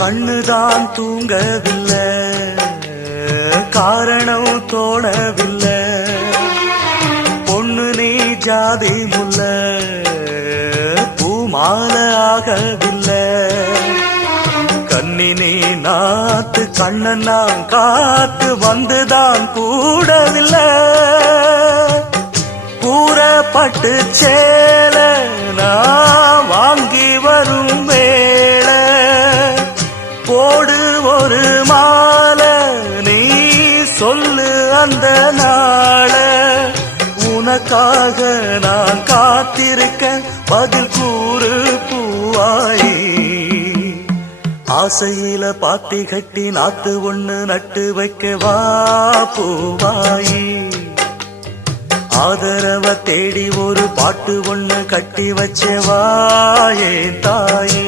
கண்ணுதான் தூங்கவில்லை, காரணம் தோணவில்லை. பொண்ணு நீ ஜாதி முல்ல, பூமால ஆகவில்லை. கண்ணி நீ நாத்து, கண்ணன் நான் காத்து, வந்துதான் கூடவில்லை. கூறப்பட்டு சேல நான் வாங்கி வரும் வேளை, போடு ஒரு மாலை, நீ சொல்லு அந்த நாள. உனக்காக நான் காத்திருக்க, பதில் கூறு பூவாயி. ஆசையில பாத்தி கட்டி நாத்து ஒண்ணு நட்டு வைக்க வா பூவாயி. ஆதரவ தேடி ஒரு பாட்டு ஒண்ணு கட்டி வச்ச வா என் தாயே.